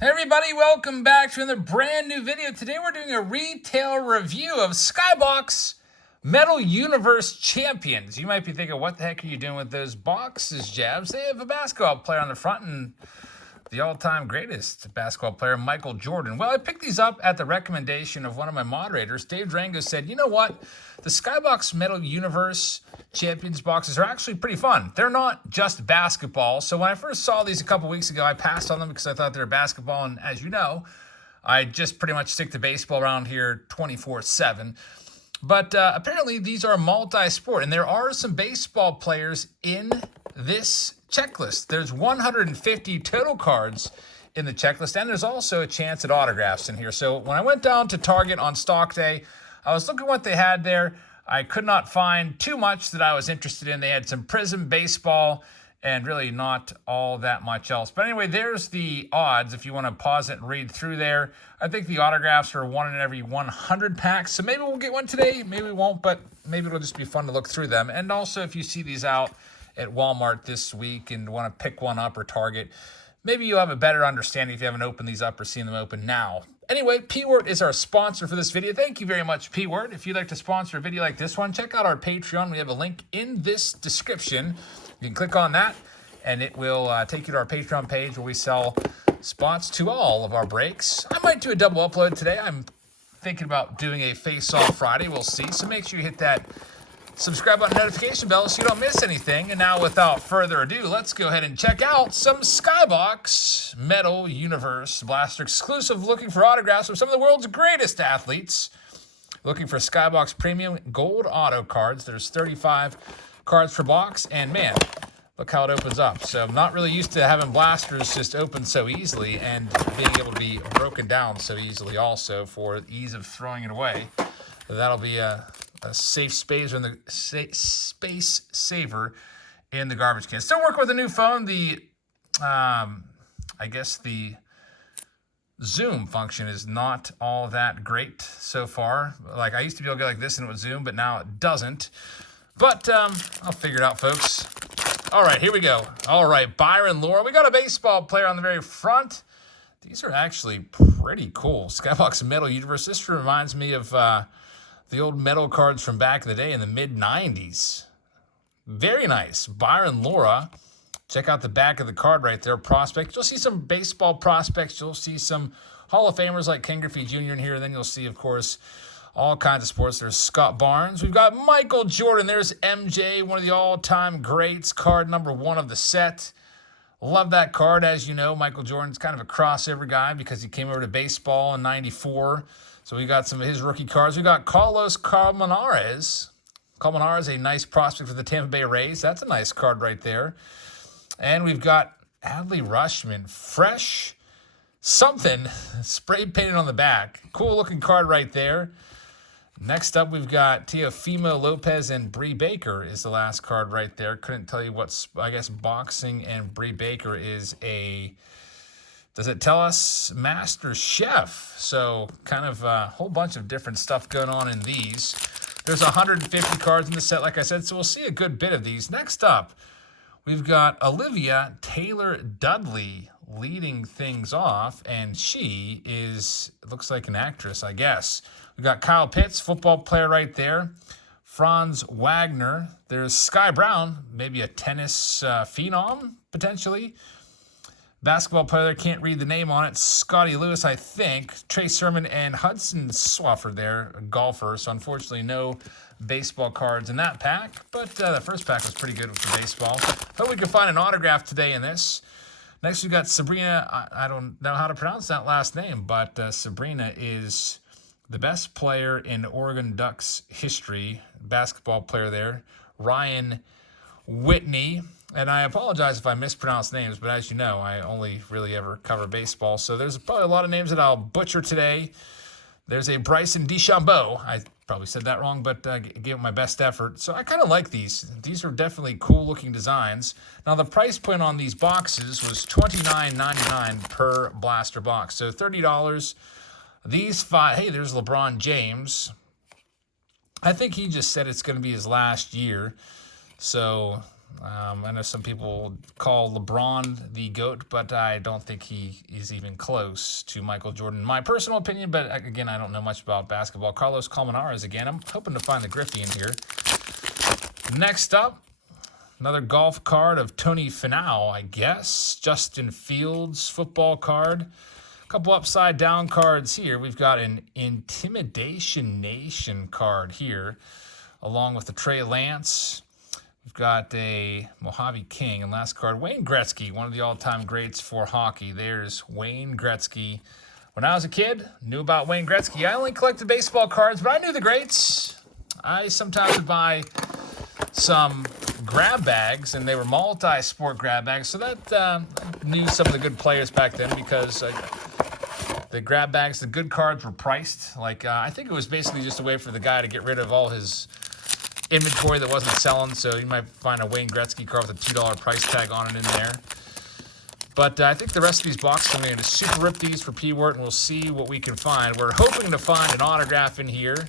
Hey everybody, welcome back to another brand new video. Today we're doing a retail review of Skybox Metal Universe Champions. You might be thinking, what the heck are you doing with those boxes, Jabs? They have a basketball player on the front and the all-time greatest basketball player, Michael Jordan. Well, I picked these up at the recommendation of one of my moderators. Dave Drango said, you know what? The Skybox Metal Universe Champions boxes are actually pretty fun. They're not just basketball. So when I first saw these a couple weeks ago, I passed on them because I thought they were basketball. And as you know, I just pretty much stick to baseball around here 24/7. But apparently these are multi-sport, and there are some baseball players in this checklist. There's 150 total cards in the checklist, and there's also a chance at autographs in here. So when I went down to Target on stock day, I was looking what they had there. I could not find too much that I was interested in. They had some Prism baseball and really not all that much else. But anyway, there's the odds if you want to pause it and read through there. I think the autographs are 1 in every 100 packs. So maybe we'll get one today, maybe we won't, but maybe it'll just be fun to look through them. And also if you see these out at Walmart this week and want to pick one up, or Target, maybe you'll have a better understanding if you haven't opened these up or seen them open now. Anyway, P-Word is our sponsor for this video. Thank you very much, P-Word. If you'd like to sponsor a video like this one, check out our Patreon. We have a link in this description. You can click on that, and it will take you to our Patreon page where we sell spots to all of our breaks. I might do a double upload today. I'm thinking about doing a face-off Friday. We'll see. So make sure you hit that subscribe button, notification bell, so you don't miss anything. And now, without further ado, let's go ahead and check out some Skybox Metal Universe Blaster exclusive, looking for autographs from some of the world's greatest athletes. Looking for Skybox Premium Gold Auto cards. There's 35 cards per box, and man, look how it opens up. So I'm not really used to having blasters just open so easily and being able to be broken down so easily also for ease of throwing it away. That'll be a safe space in the space saver in the garbage can. Still working with a new phone. The I guess the zoom function is not all that great so far. Like, I used to be able to go like this and it would zoom, but now it doesn't. But I'll figure it out, folks. All right, here we go. All right, Byron Laura. We got a baseball player on the very front. These are actually pretty cool. Skybox Metal Universe. This reminds me of the old metal cards from back in the day in the mid-90s. Very nice. Byron Laura. Check out the back of the card right there. Prospect. You'll see some baseball prospects. You'll see some Hall of Famers like Ken Griffey Jr. in here. And then you'll see, of course, all kinds of sports. There's Scott Barnes. We've got Michael Jordan. There's MJ, one of the all-time greats. Card number 1 of the set. Love that card. As you know, Michael Jordan's kind of a crossover guy because he came over to baseball in '94. So we got some of his rookie cards. We got Carlos Colmenares. Colmenares, a nice prospect for the Tampa Bay Rays. That's a nice card right there. And we've got Adley Rushman. Fresh something spray painted on the back. Cool looking card right there. Next up, we've got Teofimo Lopez and Bree Baker is the last card right there. Couldn't tell you what's, I guess, boxing and Bree Baker is a... Does it tell us Master Chef? So kind of a whole bunch of different stuff going on in these. There's 150 cards in the set, like I said, so we'll see a good bit of these. Next up, we've got Olivia Taylor-Dudley leading things off, and she is, looks like an actress, I guess. We've got Kyle Pitts, football player right there. Franz Wagner. There's Sky Brown, maybe a tennis phenom, potentially. Basketball player, can't read the name on it. Scotty Lewis, I think. Trey Sermon and Hudson Swafford there, a golfer. So unfortunately, no baseball cards in that pack. But the first pack was pretty good with the baseball. Thought we could find an autograph today in this. Next, we got Sabrina. I don't know how to pronounce that last name, but Sabrina is the best player in Oregon Ducks history. Basketball player there. Ryan Whitney. And I apologize if I mispronounce names, but as you know, I only really ever cover baseball. So there's probably a lot of names that I'll butcher today. There's a Bryson DeChambeau. I probably said that wrong, but gave it my best effort. So I kind of like these. These are definitely cool-looking designs. Now, the price point on these boxes was $29.99 per blaster box. So $30. These 5... Hey, there's LeBron James. I think he just said it's going to be his last year. So I know some people call LeBron the GOAT, but I don't think he is even close to Michael Jordan, in my personal opinion. But again, I don't know much about basketball. Carlos Colmenares again. I'm hoping to find the Griffey in here. Next up, another golf card of Tony Finau, I guess. Justin Fields football card. A couple upside down cards here. We've got an Intimidation Nation card here, along with the Trey Lance. We've got a Mojave King, and last card, Wayne Gretzky, one of the all-time greats for hockey. There's Wayne Gretzky. When I was a kid, knew about Wayne Gretzky. I only collected baseball cards, but I knew the greats. I sometimes would buy some grab bags, and they were multi-sport grab bags, so that I knew some of the good players back then because the grab bags, the good cards were priced. Like, I think it was basically just a way for the guy to get rid of all his inventory that wasn't selling, so you might find a Wayne Gretzky card with a $2 price tag on it in there. But I think the rest of these boxes, I'm going to super rip these for P-Wort, and we'll see what we can find. We're hoping to find an autograph in here,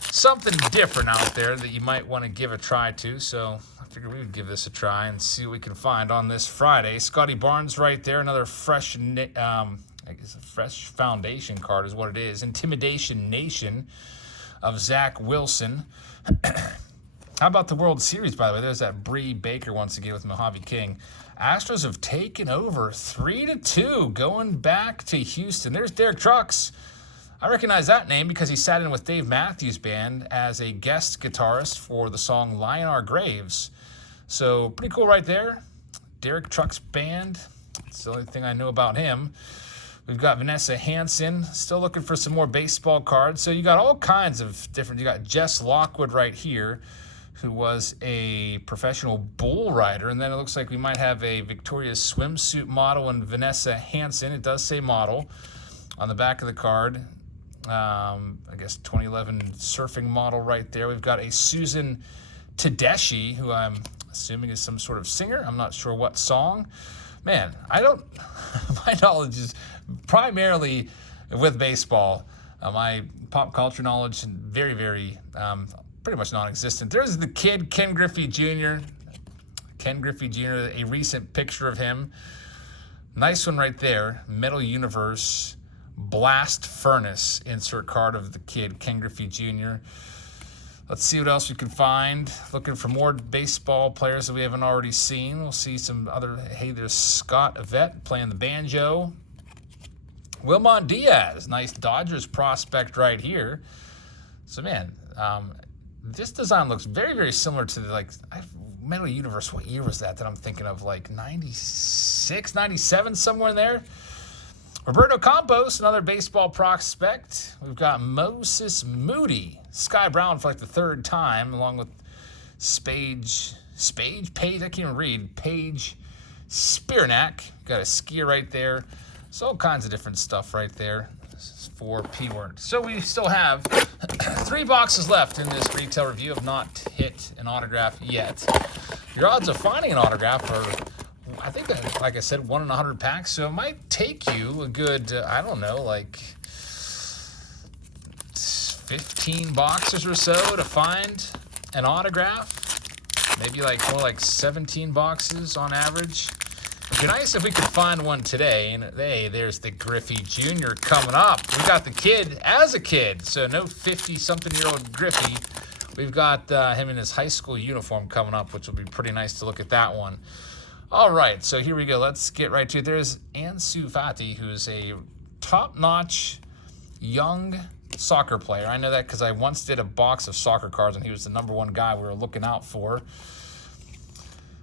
something different out there that you might want to give a try to, so I figured we would give this a try and see what we can find on this Friday. Scotty Barnes right there, another fresh, I guess a fresh foundation card is what it is. Intimidation Nation of Zach Wilson. How about the World Series, by the way? There's that Bree Baker once again with Mojave King. Astros have taken over 3-2, going back to Houston. There's Derek Trucks. I recognize that name because he sat in with Dave Matthews Band as a guest guitarist for the song Lie in Our Graves. So pretty cool right there. Derek Trucks Band. It's the only thing I know about him. We've got Vanessa Hansen, still looking for some more baseball cards. So you got all kinds of different, you got Jess Lockwood right here, who was a professional bull rider. And then it looks like we might have a Victoria's swimsuit model and Vanessa Hansen. It does say model on the back of the card. I guess 2011 surfing model right there. We've got a Susan Tedeschi, who I'm assuming is some sort of singer. I'm not sure what song. Man, my knowledge is primarily with baseball. My pop culture knowledge, very, very, pretty much non-existent. There's the kid, Ken Griffey Jr. Ken Griffey Jr., a recent picture of him. Nice one right there. Metal Universe Blast Furnace insert card of the kid, Ken Griffey Jr. Let's see what else we can find. Looking for more baseball players that we haven't already seen. We'll see some other. Hey, there's Scott Avett playing the banjo. Wilmon Diaz, nice Dodgers prospect right here. So, man, this design looks very, very similar to the, Metal Universe. What year was that I'm thinking of? Like 96, 97, somewhere in there. Roberto Campos, another baseball prospect. We've got Moses Moody, Sky Brown for like the third time, along with Page, I can't even read, Paige Spiranac. Got a skier right there. So all kinds of different stuff right there for P-Word. So we still have 3 boxes left in this retail review. Have not hit an autograph yet. Your odds of finding an autograph are, I think, like I said, 1 in 100 packs. So it might take you a good, 15 boxes or so to find an autograph. Maybe more like 17 boxes on average. It'd be nice if we could find one today. And hey, there's the Griffey Jr. coming up. We got the kid as a kid, so no 50-something-year-old Griffey. We've got him in his high school uniform coming up, which will be pretty nice to look at that one. All right, so here we go. Let's get right to it. There's Ansu Fati, who's a top-notch young soccer player. I know that because I once did a box of soccer cards, and he was the #1 guy we were looking out for.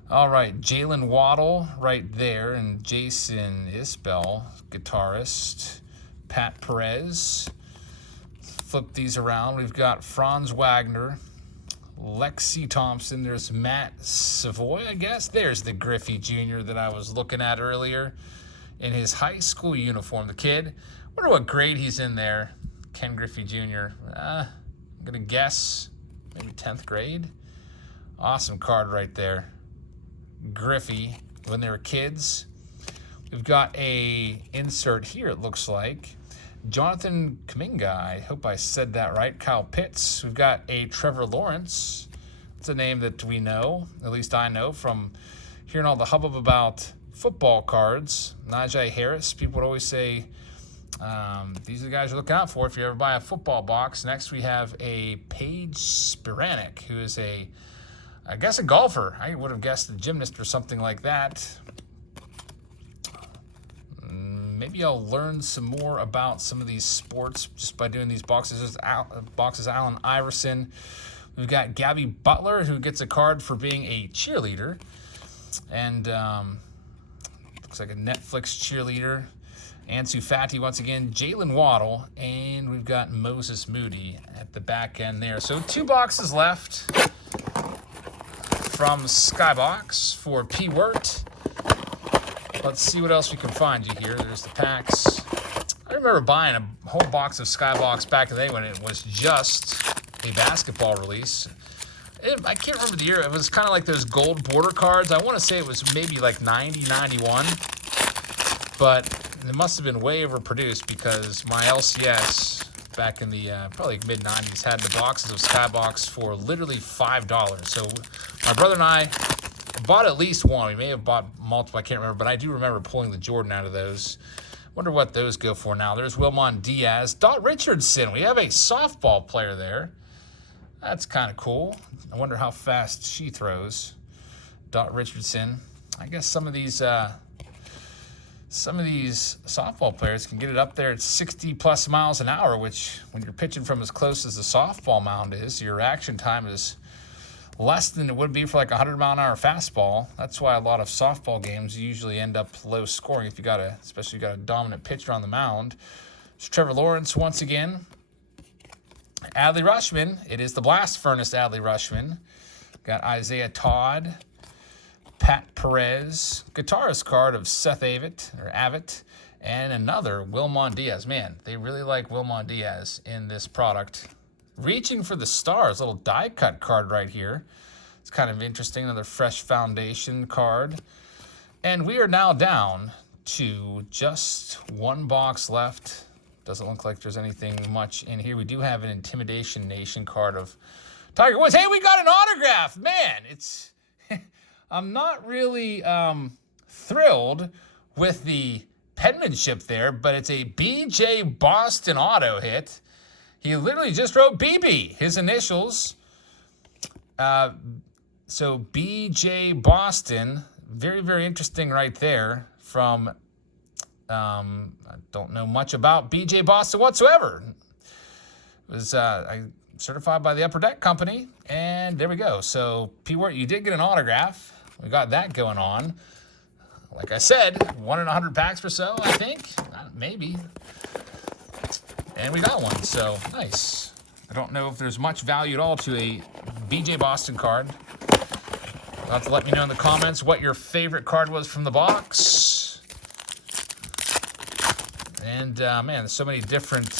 All right, Jalen Waddle right there, and Jason Isbell, guitarist. Pat Perez. Flip these around. We've got Franz Wagner, Lexi Thompson. There's Matt Savoy, I guess. There's the Griffey Jr. that I was looking at earlier in his high school uniform. The kid, wonder what grade he's in there. Ken Griffey Jr. I'm going to guess maybe 10th grade. Awesome card right there. Griffey, when they were kids. We've got a insert here, it looks like. Jonathan Kuminga, I hope I said that right. Kyle Pitts. We've got a Trevor Lawrence It's a name that we know, at least I know, from hearing all the hubbub about football cards. Najee Harris, people would always say, these are the guys you're looking out for if you ever buy a football box. Next, we have a Paige Spiranek, who is I guess a golfer. I would have guessed a gymnast or something like that. Maybe I'll learn some more about some of these sports just by doing these boxes. There's boxes Allen Iverson. We've got Gabby Butler, who gets a card for being a cheerleader. And looks like a Netflix cheerleader. Ansu Fati once again. Jalen Waddle. And we've got Moses Moody at the back end there. So 2 boxes left from Skybox for P. Wirt. Let's see what else we can find you here. There's the packs. I remember buying a whole box of Skybox back in the day when it was just a basketball release. I can't remember the year. It was kind of like those gold border cards. I want to say it was maybe like 90, 91. But it must have been way overproduced because my LCS back in the probably mid-90s had the boxes of Skybox for literally $5. So my brother and I bought at least one. We may have bought multiple. I can't remember. But I do remember pulling the Jordan out of those. Wonder what those go for now. There's Wilmon Diaz. Dot Richardson. We have a softball player there. That's kind of cool. I wonder how fast she throws. Dot Richardson. I guess some of these softball players can get it up there at 60 plus miles an hour, which when you're pitching from as close as the softball mound is, your reaction time is less than it would be for like a 100-mile-an-hour fastball. That's why a lot of softball games usually end up low scoring if you got especially you got a dominant pitcher on the mound. It's Trevor Lawrence once again. Adley Rushman. It is the Blast Furnace Adley Rushman. Got Isaiah Todd, Pat Perez, guitarist card of Seth Avett, and another Wilmon Diaz. Man, they really like Wilmon Diaz in this product. Reaching for the Stars, little die cut card right here. It's kind of interesting. Another fresh foundation card. And we are now down to just 1 box left. Doesn't look like there's anything much in here. We do have an Intimidation Nation card of Tiger Woods. Hey, we got an autograph. Man, it's I'm not really thrilled with the penmanship there, but it's a BJ Boston auto hit. He literally just wrote BB, his initials. So BJ Boston, very, very interesting right there from, I don't know much about BJ Boston whatsoever. It was certified by the Upper Deck Company, and there we go. So P. Wirt, you did get an autograph. We got that going on. Like I said, 1 in 100 packs or so, I think. Maybe. And we got one, so nice. I don't know if there's much value at all to a BJ Boston card. You'll have to let me know in the comments what your favorite card was from the box. And, man, there's so many different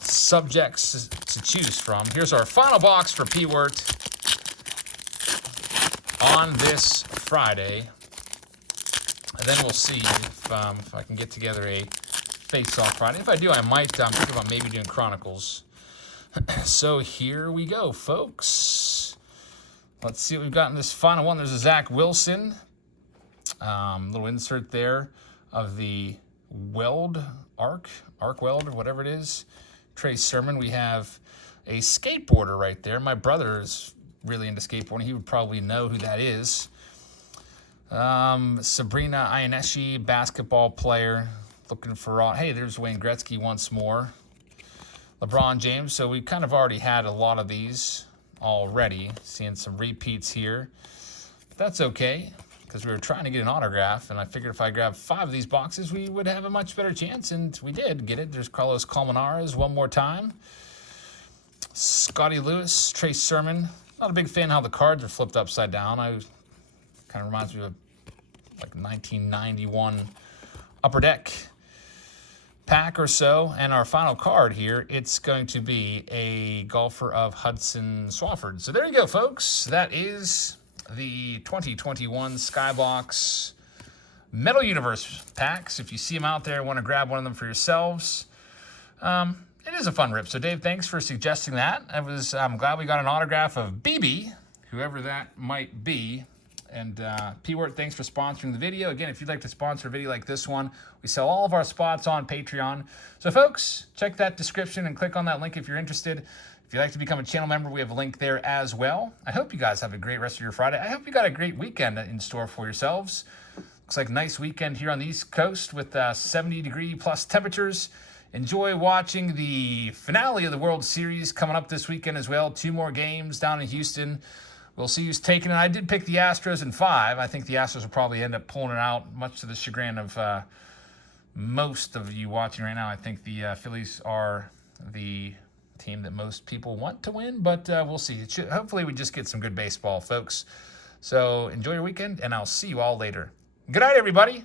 subjects to choose from. Here's our final box for P. Wirt on this Friday. And then we'll see if I can get together a face-off Friday. If I do, I might think about maybe doing Chronicles. So here we go, folks. Let's see what we've got in this final one. There's a Zach Wilson. Little insert there of the arc weld, or whatever it is. Trey Sermon. We have a skateboarder right there. My brother is really into skateboarding. He would probably know who that is. Sabrina Ionescu, basketball player. Looking for, hey, there's Wayne Gretzky once more. LeBron James. So we kind of already had a lot of these already. Seeing some repeats here. But that's okay, because we were trying to get an autograph, and I figured if I grabbed 5 of these boxes, we would have a much better chance, and we did get it. There's Carlos Colmenares one more time. Scotty Lewis, Trey Sermon. Not a big fan how the cards are flipped upside down. Kind of reminds me of like 1991 Upper Deck pack or so. And our final card here, it's going to be a golfer of Hudson Swafford. So there you go, folks. That is the 2021 Skybox Metal Universe packs. If you see them out there and want to grab one of them for yourselves, it is is a fun rip. So Dave, thanks for suggesting that. I'm glad we got an autograph of BB, whoever that might be. And P-Wort, thanks for sponsoring the video. Again, if you'd like to sponsor a video like this one, we sell all of our spots on Patreon. So folks, check that description and click on that link if you're interested. If you'd like to become a channel member, we have a link there as well. I hope you guys have a great rest of your Friday. I hope you got a great weekend in store for yourselves. Looks like a nice weekend here on the East Coast with 70-degree plus temperatures. Enjoy watching the finale of the World Series coming up this weekend as well. 2 more games down in Houston. We'll see who's taking it. I did pick the Astros in 5. I think the Astros will probably end up pulling it out, much to the chagrin of most of you watching right now. I think the Phillies are the team that most people want to win, but we'll see. Hopefully we just get some good baseball, folks. So enjoy your weekend, and I'll see you all later. Good night, everybody.